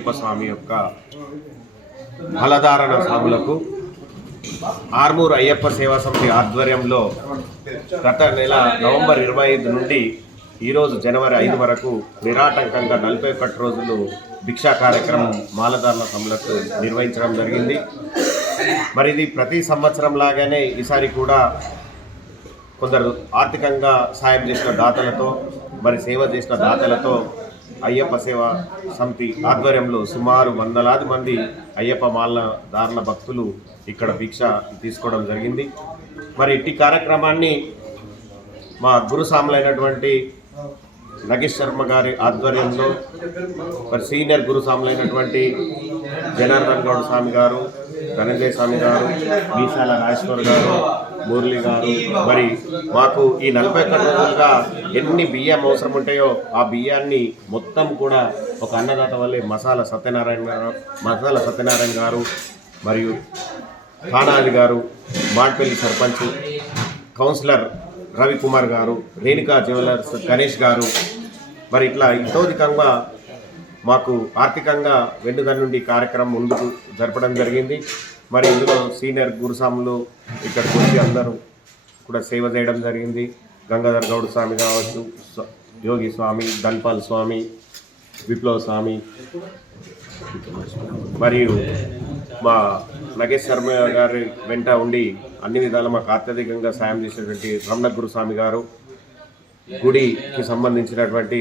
అయ్యప్ప స్వామి యొక్క ఫలధారణ స్వాములకు ఆర్మూర్ అయ్యప్ప సేవా సమితి ఆధ్వర్యంలో గత నెల నవంబర్ 25 నుండి ఈరోజు జనవరి 5 వరకు నిరాటంకంగా 41 రోజులు భిక్షా కార్యక్రమం మాలధారణ సభలకు నిర్వహించడం జరిగింది. మరి ఇది ప్రతి సంవత్సరం లాగానే ఈసారి కూడా కొందరు ఆర్థికంగా సాయం చేసిన దాతలతో మరి సేవ చేసిన దాతలతో అయ్యప్ప సేవా సమితి ఆధ్వర్యంలో సుమారు వందలాది మంది అయ్యప్ప మాలధారణ భక్తులు ఇక్కడ భిక్ష తీసుకోవడం జరిగింది. మరి ఇట్టి కార్యక్రమాన్ని మా గురుస్వాములైనటువంటి నగేష్ శర్మ గారి ఆధ్వర్యంలో మరి సీనియర్ గురుస్వాములైనటువంటి జనార్దన్ గౌడ్ స్వామి గారు, ధనంజయ స్వామి గారు, మీసాల రాజేశ్వర్ గారు, మురళి గారు, మరి మాకు ఈ 41 రోజులుగా ఎన్ని బియ్యం అవసరం ఉంటాయో ఆ బియ్యాన్ని మొత్తం కూడా ఒక అన్నదాత వల్లే మసాలా సత్యనారాయణ గారు మరియు ఖానాది గారు, మాట్పల్లి సర్పంచ్, కౌన్సిలర్ రవికుమార్ గారు, రేణుకా జ్యువెలర్స్ గణేష్ గారు, మరి ఇట్లా ఇతోధికంగా మాకు ఆర్థికంగా వెన్నుదన్ను నుండి కార్యక్రమం ముందుకు జరపడం జరిగింది. మరి ఇందులో సీనియర్ గురుస్వాములు ఇక్కడికి వచ్చి అందరూ కూడా సేవ చేయడం జరిగింది. గంగాధర్ గౌడ్ స్వామి కావచ్చు, యోగి స్వామి, ధన్పాల్ స్వామి, విప్లవ స్వామి, మరియు మా నగేష్ శర్మ గారి వెంట ఉండి అన్ని విధాలు మాకు అత్యధికంగా సాయం చేసినటువంటి రమణ గురుస్వామి గారు, గుడికి సంబంధించినటువంటి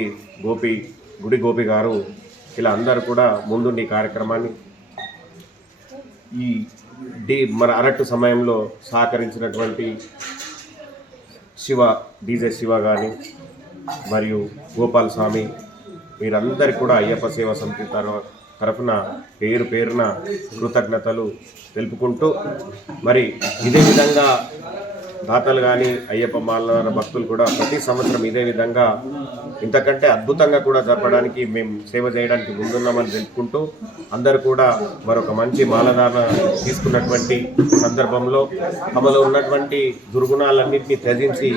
గుడి గోపి గారు, ఇలా అందరూ కూడా ముందుండి కార్యక్రమాన్ని మన అరట్టు సమయంలో సహకరించినటువంటి డీజే శివ కానీ మరియు గోపాల్ స్వామి, వీరందరికీ కూడా అయ్యప్ప సేవా సమితి తరఫున పేరున కృతజ్ఞతలు తెలుపుకుంటూ, మరి ఇదే విధంగా దాతలు కానీ అయ్యప్ప మాలధారణ భక్తులు కూడా ప్రతి సంవత్సరం ఇదే విధంగా ఇంతకంటే అద్భుతంగా కూడా జరపడానికి మేము సేవ చేయడానికి ముందున్నామని తెలుపుకుంటూ, అందరూ కూడా మరొక మంచి మాలధారణ తీసుకున్నటువంటి సందర్భంలో తమలో ఉన్నటువంటి దుర్గుణాలన్నింటినీ త్యజించి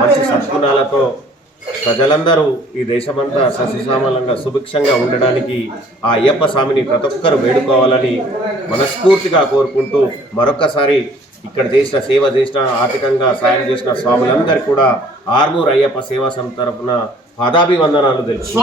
మంచి సద్గుణాలతో ప్రజలందరూ ఈ దేశమంతా సస్యశ్యామలంగా సుభిక్షంగా ఉండడానికి ఆ అయ్యప్ప స్వామిని ప్రతి ఒక్కరు వేడుకోవాలని మనస్ఫూర్తిగా కోరుకుంటూ, మరొకసారి ఇక్కడ చేసిన సేవ చేసిన ఆర్థికంగా సాయం చేసిన స్వాములందరికీ కూడా ఆర్మూర్ అయ్యప్ప సేవా సమితి తరఫున పాదాభివందనాలు తెలుసు.